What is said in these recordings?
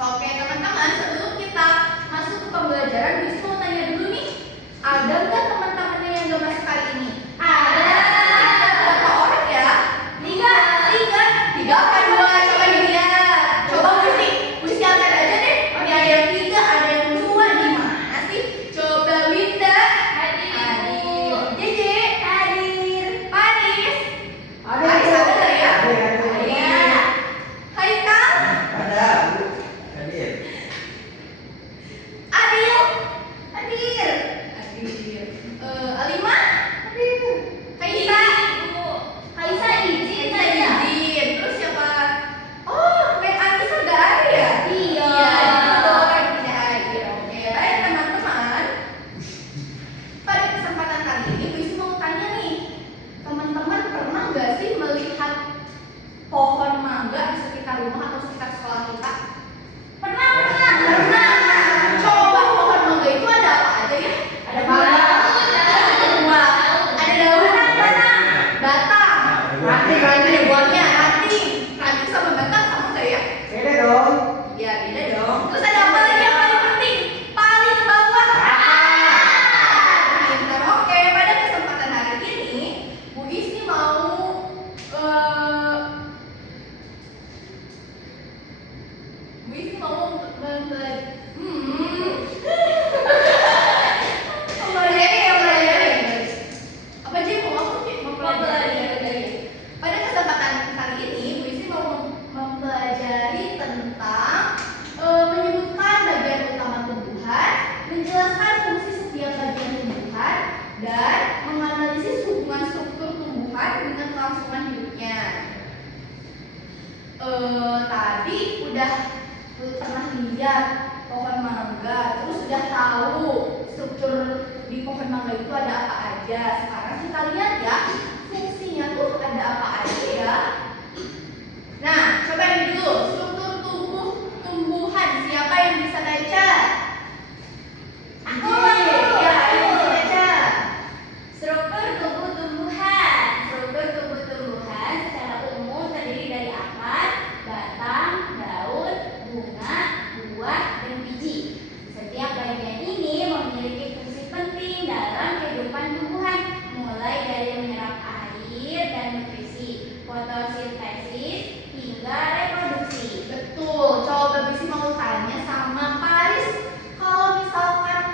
Oke teman-teman, sebelum kita masuk ke pembelajaran, Miss mau tanya dulu nih, ada nggak teman-temannya yang nggak masuk kali ini? Ada. Berapa orang ya? Tiga. Apa dua? Coba dilihat. Coba Puisi angkat aja deh. Ini ada yang tiga, ada yang dua. Gimana sih? Coba Winda. Hadir. Jeje. Hadir. Paris. Paris ada nggak ya? Ada. Haikal. Ada. Hadir. Adil. Hadir. Alima. Hadir. Kaisa izin. Terus siapa? Oh, Neng Anissa nggak ada ya? Iya. Itu orang tidak hadir. Oke, baik teman-teman. Pada kesempatan kali ini, Puisi mau tanya nih, teman-teman pernah nggak sih melihat pohon mangga di sekitar rumah atau sekitar sekolah kita? Pernah. Coba pohon mangga itu ada apa aja ya? Ada buah, ada daun, batang, ada buahnya, ranting sama batang sama nggak ya? Beda dong. Ya beda dong. Terus ada apa lagi yang paling penting? Paling bawah. Pintar. Oke, pada kesempatan hari ini, Bu Isni mau mempelajari. Apa aja yang mau aku mempelajari? Pada kesempatan kali ini, Bu Isni mau mempelajari tentang menyebutkan bagian utama tumbuhan, menjelaskan fungsi setiap bagian tumbuhan, dan menganalisis hubungan struktur tumbuhan dengan kelangsungan hidupnya. Tadi udah pernah lihat pohon mangga, terus udah tahu struktur di pohon mangga itu ada apa aja. Sekarang kita lihat ya, fungsinya tuh ada apa aja ya. Nah, coba ini dulu, struktur tumbuhan. Siapa yang bisa baca? Aku. Ya, ayo baca. Struktur tubuh tumbuhan secara umum terdiri dari akar, batang, daun, bunga, buah, dan biji. Setiap bagian ini memiliki fungsi penting dalam kehidupan tumbuhan, mulai dari menyerap air dan nutrisi, fotosintesis, hingga reproduksi. Betul. Coba Bisi mau tanya sama Paris, kalau misalkan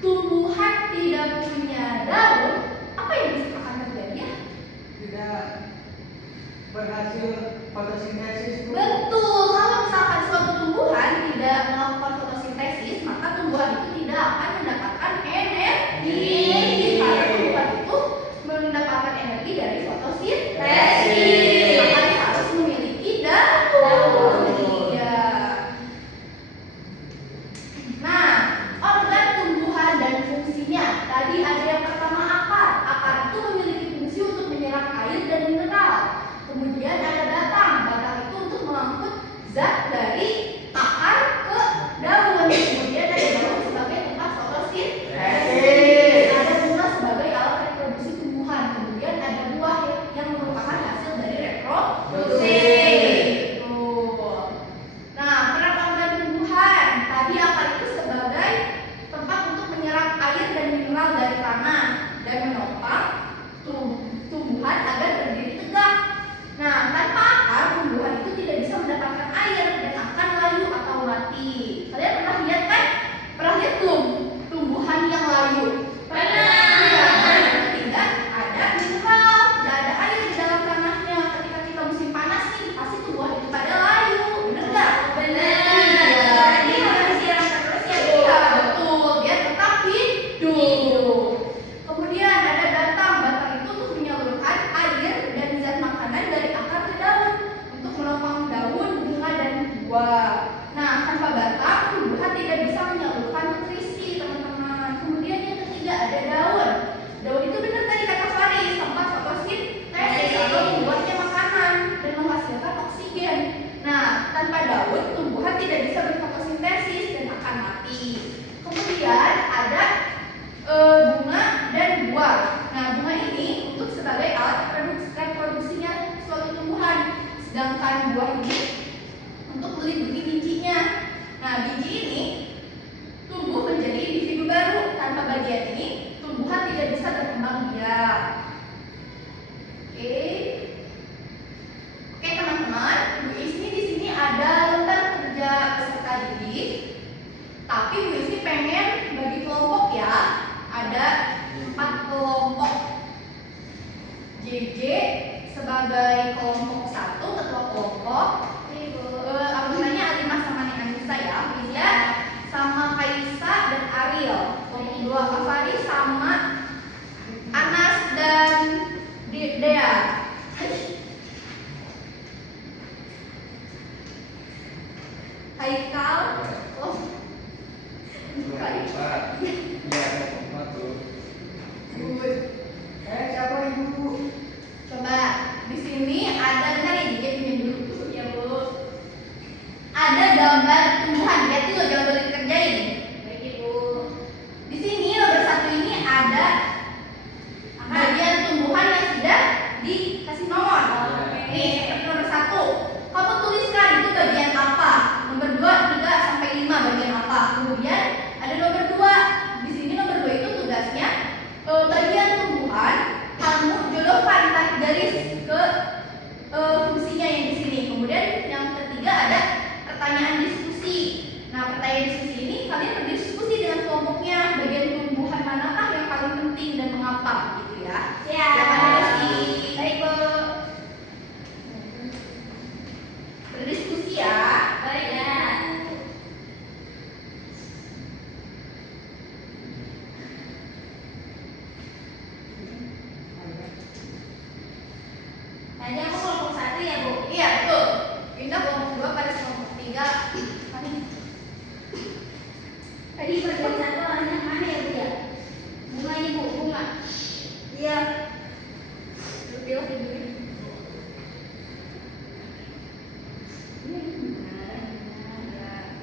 tumbuhan tidak punya daun, apa yang bisa akan terjadi ya? Tidak berhasil fotosintesis. Betul. Kalau misalkan suatu tumbuhan tidak melakukan fotosintesis, maka tumbuhan itu tidak akan mendapatkan energi. Karena tumbuhan itu mendapatkan energi dari fotosintesis. Maka dia harus memiliki daun. Iya. Nah, organ tumbuhan dan fungsinya. Tadi ada yang pertama akar. Akar itu memiliki fungsi untuk menyerap air dan mineral. Kemudian ada batang. Batang itu untuk mengangkut zat dari akar ke daun. Kemudian ada daun sebagai tempat fotosintesis. Ada bunga sebagai alat reproduksi tumbuhan. Kemudian ada buah yang merupakan hasil dari reproduksi. Tuh. Nah, peran organ tumbuhan. Tadi akar itu sebagai tempat untuk menyerap air dan mineral dari tanah dan menopang tumbuhan agar berdiri tegak. Nah, tanpa akar, tumbuhan itu tidak bisa mendapatkan air dan akan layu atau mati. Kalian pernah lihat kan? Pernah lihat belum tumbuhan yang layu? Pernah. Iya, karena itu tidak ada mineral, tidak ada air di dalam tanahnya. Ketika kita musim panas nih, pasti tumbuhan itu pada layu. Bener nggak? Iya. Jadi harus disiram terus ya, Bu. Iya, betul. Biar tetap hidup. Kemudian ada batang. Batang itu untuk menyalurkan air dan zat makanan dari akar ke daun untuk menopang daun, bunga, dan buah. Nah, tanpa batang, tumbuhan tidak bisa menyalurkan nutrisi, teman-teman. Kemudian yang ketiga ada daun. Daun itu benar tadi kata Faris, tempat fotosintesis atau membuatnya makanan dan menghasilkan oksigen. Nah, tanpa daun, tumbuhan tidak bisa berfotosintesis dan akan mati. Kemudian ada bunga dan buah. Nah, bunga ini untuk sebagai alat reproduksinya suatu tumbuhan, sedangkan buah ini untuk melindungi bijinya. Kal? Oh, Empat. Iya, empat tuh. good. Siapa ibu? Coba di sini ada, bentar ya, dia pinjam dulu ya Bu. Ada gambar tumbuhan, lihat dulu, jangan boleh dikerjain. Baik Ibu. Di sini nomor 1 ini ada bagian tumbuhan yang sudah dikasih nomor. Oke. Nih, seperti nomor 1. Kamu tuliskan itu bagian apa. Nomor 2, 3 sampai 5 bagian apa. Kemudian ada nomor 2. Di sini nomor 2 itu tugasnya bagian tumbuhan kamu jodohkan tarik garis ke fungsinya yang di sini. Kemudian yang ketiga ada pertanyaan diskusi. Nah, pertanyaan diskusi ini kalian berdiskusi dengan kelompoknya bagian tumbuhan manakah yang paling penting dan mengapa gitu ya. Siap. Silakan diskusi. Baik Bu. Berdiskusi ya. Baik ya. Tadi aku kelompok 1 ya Bu. Iya, betul. Pindah kelompok 2 pada kelompok 3. Tadi bagian 1 warnanya mana ya Bu ya? Bunga ini Bu, bunga. Iya. Pilih dulu.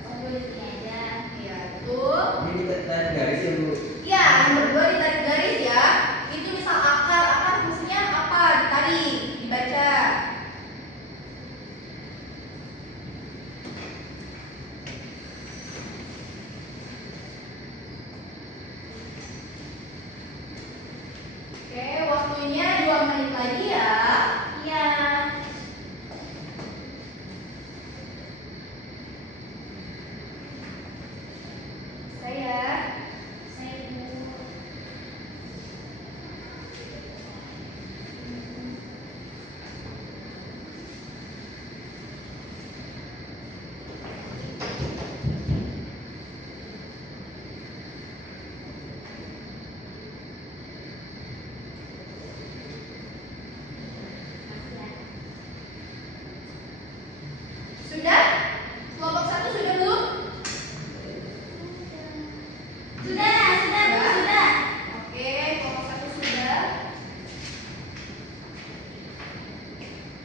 Oh, tulis ini aja. Iya, betul. Ini tarik garis ya bu. Iya, nomor 2 ditarik garis ya. Itu misal akar, akar fungsinya apa? Ditarik, dibaca. Oke, waktunya 2 menit lagi ya. Iya. Saya Saya Bu. sudah? Kelompok 1 sudah belum? Sudah Bu, sudah. Oke, kelompok 1 sudah.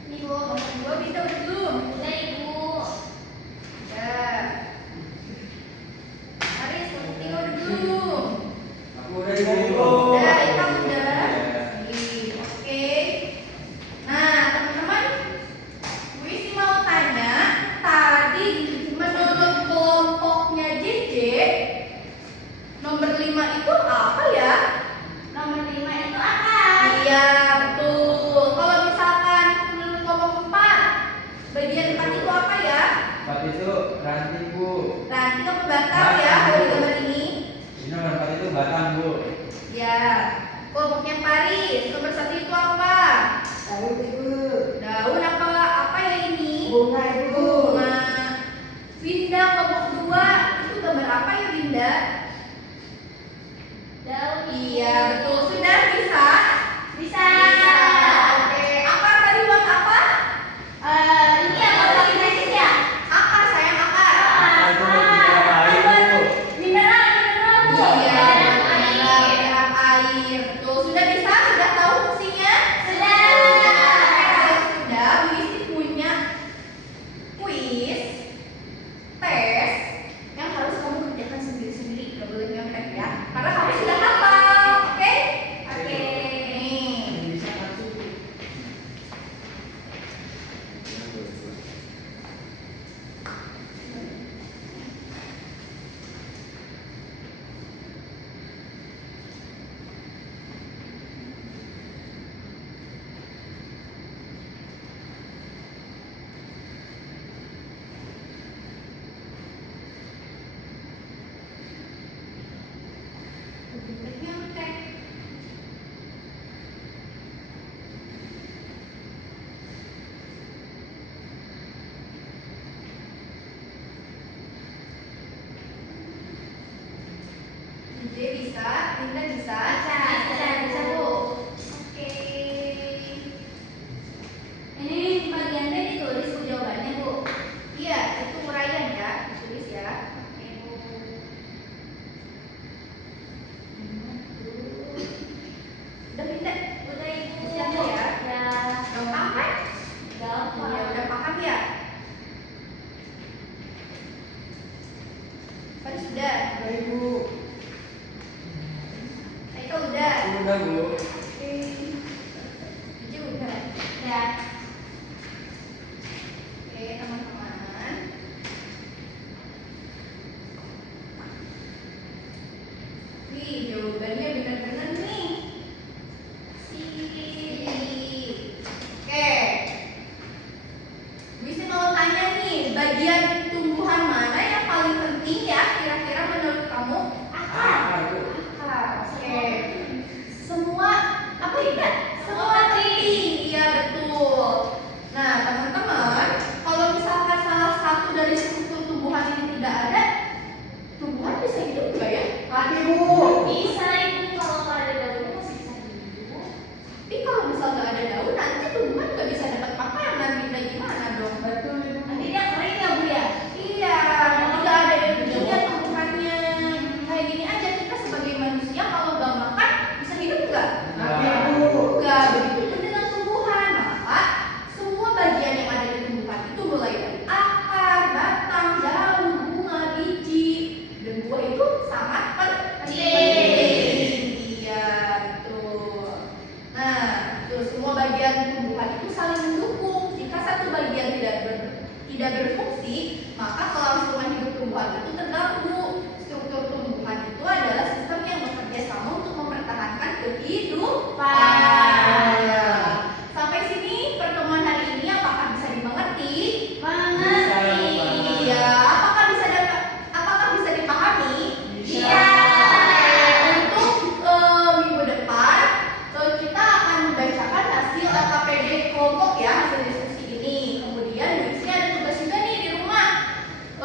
Ini Bu. Kelompok 2 bisa udah belum? Sudah Ibu. Sudah. Haris, kelompok 3 udah belum? Aku udah ibu. Udah, Ika udah. Oke. Nah, teman-teman, Wisi mau tanya, tadi menurut kelompoknya JJ, nomor 5 itu apa ya? Nomor 5 itu akar. Iya, betul. Kalau misalkan menurut kelompok 4, bagian 4 itu apa ya? Empat itu ranting bu. Nanti kamu bakar ya kalau di gambar ini. Ini nomor 4 itu batang bu. Ya, kelompoknya Paris, nomor 1 itu apa? Tahu ibu. Daun apa? Apa ya ini? Bunga ibu. Bunga. Winda kelompok 2 itu gambar apa ya Winda? Daun. Iya, betul. Sudah bisa? Bisa. Oke. Akar tadi buat apa? Ini ya fotosintesis ya? Akar, sayang, akar. Itu air bu. Mineral, Bu. Iya, Mineral air. menyerap air. Betul. Sudah bisa? Sudah tahu fungsinya? Sudah. Sudah. Wisi punya kuis tes yang harus kamu kerjakan sendiri-sendiri. Sudah. Udah Ibu. Haikal udah. Udah Bu. Oke. Cici udah. Ya. Oke, teman-teman. Nih, jawabannya benar-benar nih. Oke. Bisa mau tanya nih, bagian tumbuhan mana yang paling penting ya kira-kira menurut kamu? Akar Bu. Akar. Oke. Semua apa tidak? Semua penting. Iya betul. Nah, teman-teman, kalau misalkan salah satu dari struktur tumbuhan ini tidak ada, tumbuhan bisa hidup nggak ya? Mati Bu. Bisa Ibu, kalau nggak ada daunnya masih bisa hidup. Tapi kalau misal nggak ada daun, nanti tumbuhan nggak bisa dapat makanan, nanti gimana dong? Betul Ibu. Nanti dia kering ya Bu ya? Iya, nggak ada energinya tumbuhannya. Kayak gini aja kita sebagai manusia kalau nggak makan bisa hidup nggak? Mati Bu. Enggak, begitu pun dengan tumbuhan. Maka semua bagian yang ada di tumbuhan itu mulai dari akar, batang, daun, bunga, biji, dan buah itu sangat penting. Iya, betul. Nah, itu semua bagian tumbuhan itu saling mendukung. Jika satu bagian tidak berfungsi, maka kelangsungan hidup tumbuhan itu terganggu. Struktur tumbuhan itu adalah sistem yang bekerja sama untuk mempertahankan kehidupan. Sampai sini pertemuan hari ini apakah bisa dimengerti? Mengerti. Iya. Apakah bisa dipahami? Bisa. Iya. Untuk minggu depan kita akan membacakan hasil LKPD kelompok ya, hasil diskusi ini. Kemudian di sini ada tugas juga nih di rumah.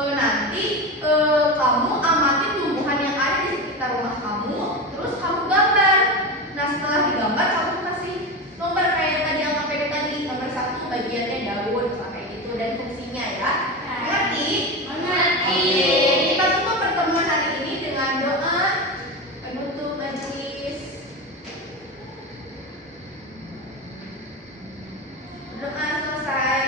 Nanti kamu amatin tumbuhan yang ada di sekitar rumah kamu, terus kamu gambar. Nah, setelah digambar kamu kasih nomor kayak tadi LKPD tadi, nomor 1 bagiannya daun sampai gitu dan fungsinya ya. Mengerti? Mengerti. Oke, kita tutup pertemuan hari ini dengan doa penutup majelis. Doa selesai.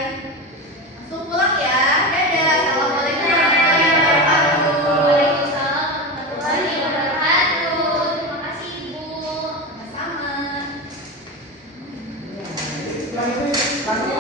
Langsung pulang ya. Dadah. Assalamualaikum warahmatullahi wabarakatuh. Waalaikumsalam warahmatullahi wabarakatuh. Terima kasih Ibu. Sama-sama. Setelah itu kasih